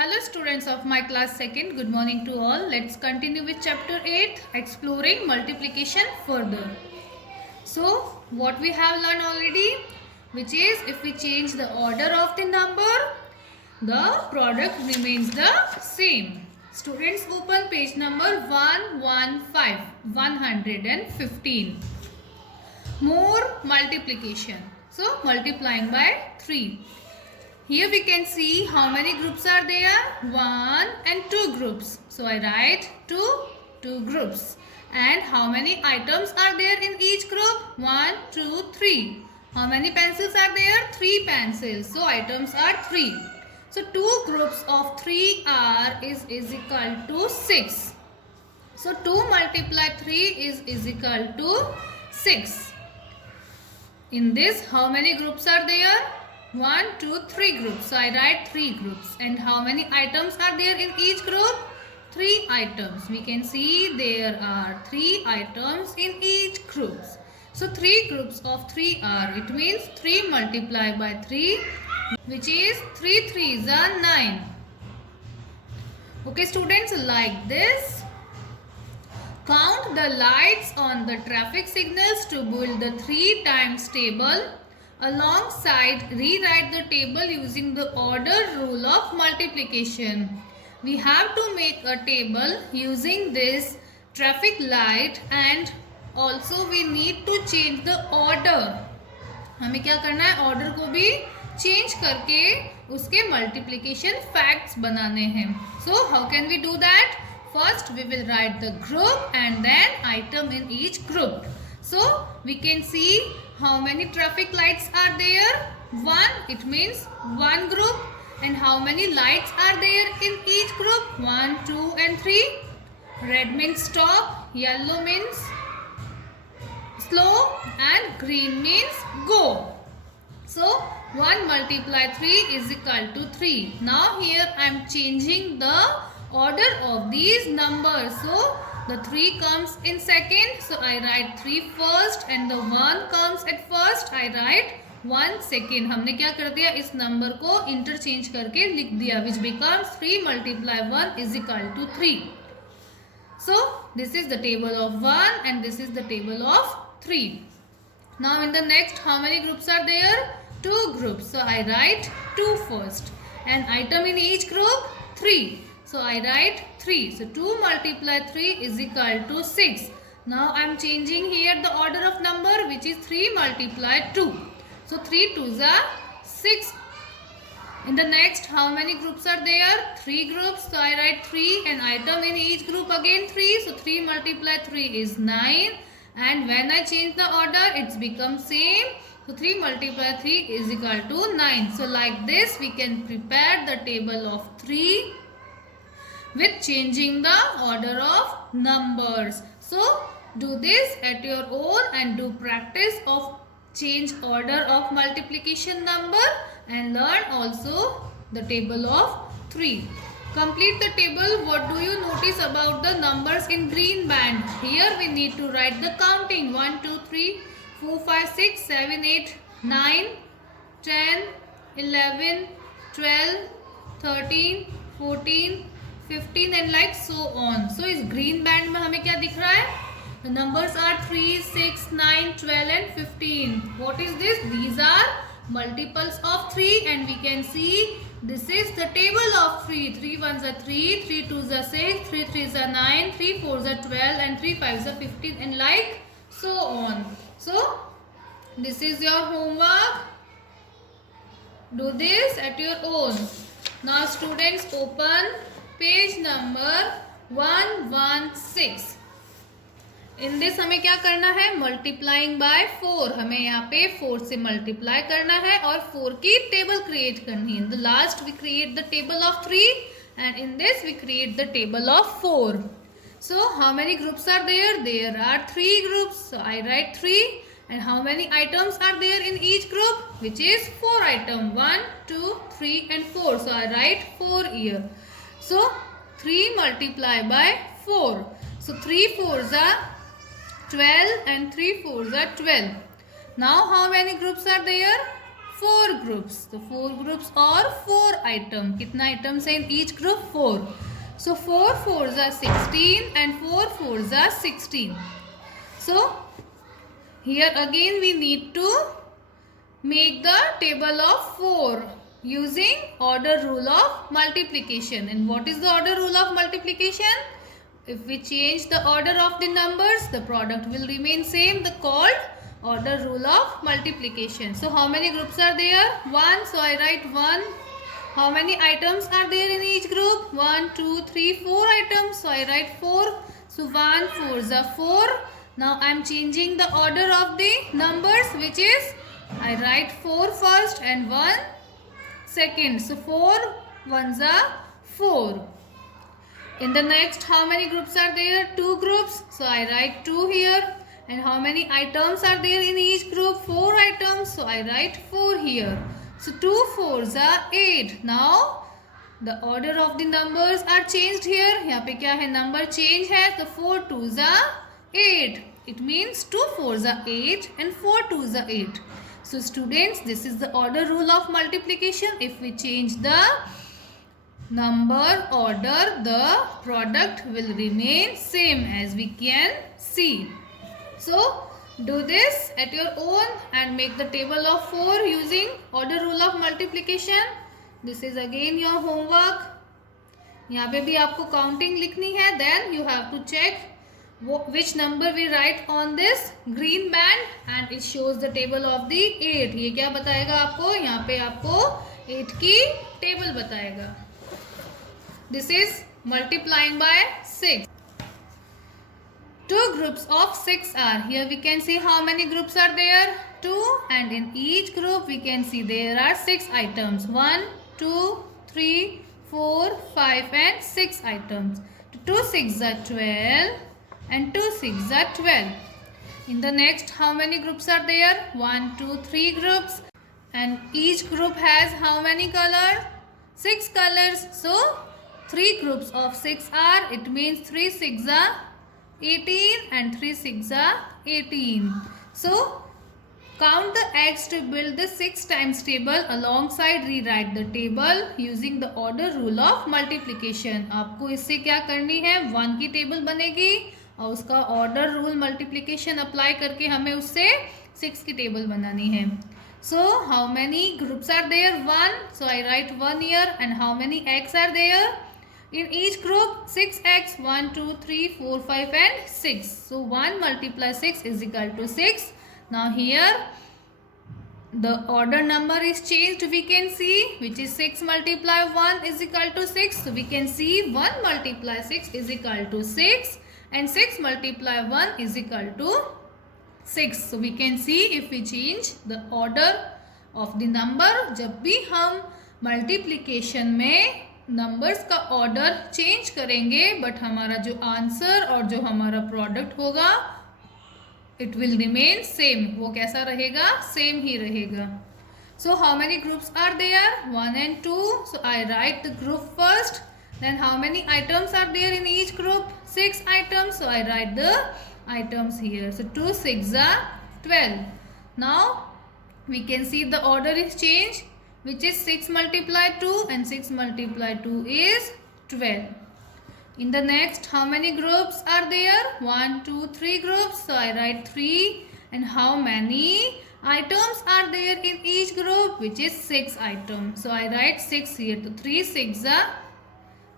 Hello students of my class 2nd, good morning to all. Let's continue with chapter 8, exploring multiplication further. So what we have learned already, which is if we change the order of the number, the product remains the same. Students, open page number 115, 115. More multiplication. So multiplying by 3. Here we can see how many groups are there. 1 and 2 groups. So I write two groups. And how many items are there in each group? 1, 2, 3. How many pencils are there? 3 pencils. So items are 3. So 2 groups of 3 is equal to 6. So 2 multiply 3 is equal to 6. In this, how many groups are there? 1, 2, 3 groups. So I write 3 groups. And how many items are there in each group? 3 items. We can see there are 3 items in each group. So 3 groups of 3 are. It means 3 multiplied by 3, which is 3 3s are 9. Okay students, like this. Count the lights on the traffic signals to build the 3 times table. Alongside, rewrite the table using the order rule of multiplication. We have to make a table using this traffic light and also we need to change the order. हमें क्या करना है? Order को भी change करके उसके multiplication facts बनाने हैं. So how can we do that? First we will write the group and then item in each group. So we can see how many traffic lights are there. 1, it means 1 group. And how many lights are there in each group? 1, 2 and 3. Red means stop, yellow means slow and green means go. So 1 multiply 3 is equal to 3. Now here I am changing the order of these numbers. So the 3 comes in second, so I write 3 first and the 1 comes at first, I write 1 second. हमने क्या कर दिया? इस number को interchange करके लिख दिया, which becomes 3 multiply 1 is equal to 3. So this is the table of 1 and this is the table of 3. Now in the next, how many groups are there? 2 groups. So I write 2 first and item in each group 3. So I write 3. So 2 multiply 3 is equal to 6. Now I am changing here the order of number, which is 3 multiply 2. So 3 2s are 6. In the next, how many groups are there? 3 groups. So I write 3 and item in each group again 3. So 3 multiply 3 is 9. And when I change the order, it's become same. So 3 multiply 3 is equal to 9. So like this, we can prepare the table of 3. With changing the order of numbers. So do this at your own and do practice of change order of multiplication number and learn also the table of 3. Complete the table. What do you notice about the numbers in green band? Here we need to write the counting. 1, 2, 3, 4, 5, 6, 7, 8, 9, 10, 11, 12, 13, 14, 15 and like so on. So इस green band में हमें क्या दिख रहा है? The numbers are 3, 6, 9, 12 and 15. What is this? These are multiples of 3 and we can see this is the table of 3. 3 1s are 3, 3 2s are 6, 3 3s are 9, 3 4s are 12 and 3 5s are 15 and like so on. So this is your homework. Do this at your own. Now students, open page number 116. In this हमें क्या करना है? Multiplying by 4. हमें यहाँ पे 4 से multiply करना है और 4 की टेबल क्रिएट करनी है. In the last we create the table of 3 and in this we create the table of 4. So how many groups are there? There are 3 groups. So I write 3 and how many items are there in each group? Which is 4 items. 1, 2, 3 and 4. So I write 4 here. So 3 multiply by 4. So 3 4s are 12 and 3 4s are 12. Now how many groups are there? 4 groups. So 4 groups or 4 items. कितना items है in each group? 4. So 4 4s are 16 and 4 4s are 16. So here again we need to make the table of 4 using order rule of multiplication. And what is the order rule of multiplication? If we change the order of the numbers, the product will remain same. The called order rule of multiplication. So how many groups are there? 1. So I write 1. How many items are there in each group? 1, 2, 3, 4 items. So I write 4. So 1 4s are 4. Now I am changing the order of the numbers, which is I write 4 first and 1 second. So 4 1s are 4. In the next, how many groups are there? 2 groups. So I write 2 here. And how many items are there in each group? 4 items. So I write 4 here. So 2 4s are 8. Now the order of the numbers are changed here. यहाँ पे क्या है? Number change है. तो 4 2s are 8. It means 2 4s are 8 and 4 2s are 8. So students, this is the order rule of multiplication. If we change the number order, the product will remain same, as we can see. So do this at your own and make the table of 4 using order rule of multiplication. This is again your homework. यहाँ पे भी आपको counting लिखनी है. Then you have to check which number we write on this green band and it shows the table of the 8. ये क्या बताएगा आपको? यहाँ पे आपको 8 की table बताएगा. This is multiplying by 6. 2 groups of 6 are. Here we can see how many groups are there? 2, and in each group we can see there are 6 items. 1, 2, 3, 4, 5 and 6 items. 2 6s are 12 and 2 6s are 12. In the next, how many groups are there? 1, 2, 3 groups, and each group has how many colors? 6 colors. So 3 groups of 6 are, it means 3 6s are 18 and 3 6s are 18. So count the eggs to build the 6 times table. Alongside rewrite the table using the order rule of multiplication. आपको इससे क्या करनी है? 1 की table बनेगी और उसका order rule multiplication apply करके हमें उससे 6 की टेबल बनानी है. So how many groups are there? 1. So I write 1 here. And how many eggs are there? In each group 6 eggs. 1 2 3 4 5 and 6. So 1 multiply 6 is equal to 6. Now here the order number is changed, we can see, which is 6 multiply 1 is equal to 6. So we can see 1 multiply 6 is equal to 6 and 6 multiply 1 is equal to 6. So we can see if we change the order of the number, जब भी हम multiplication में numbers का order change करेंगे, but हमारा जो answer और जो हमारा product होगा it will remain same. वो कैसा रहेगा? Same ही रहेगा. So how many groups are there? 1 and 2. So I write the group first. Then how many items are there in each group? 6 items. So I write the items here. So 2 6s are 12. Now we can see the order is changed, which is 6 multiply 2 and 6 multiply 2 is 12. In the next, how many groups are there? 1 2 3 groups. So I write 3. And how many items are there in each group? Which is 6 items. So I write 6 here. So 3 6s are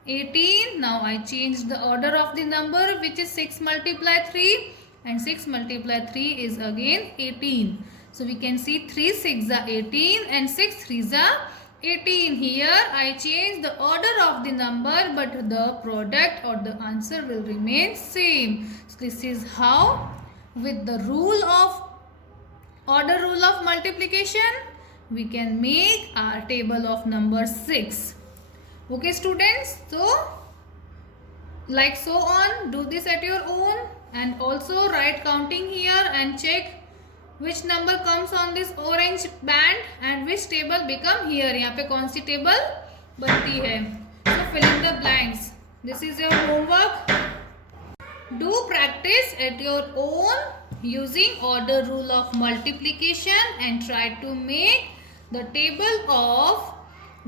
18. Now I change the order of the number, which is 6 multiply 3 and 6 multiply 3 is again 18. So we can see 3 6s are 18 and 6 3s are 18. Here I change the order of the number, but the product or the answer will remain same. So this is how, with the rule of order rule of multiplication, we can make our table of number 6. Okay students, so like so on, do this at your own and also write counting here and check which number comes on this orange band and which table become here. यहाँ पे कौन सी table बनती है? So fill in the blanks. This is your homework. Do practice at your own using order rule of multiplication and try to make the table of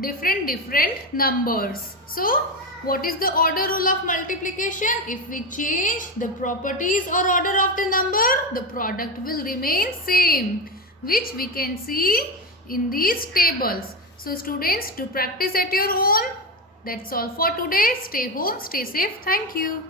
different numbers. So what is the order rule of multiplication? If we change the properties or order of the number, the product will remain same, which we can see in these tables. So students, to practice at your own. That's all for today. Stay home, stay safe. Thank you.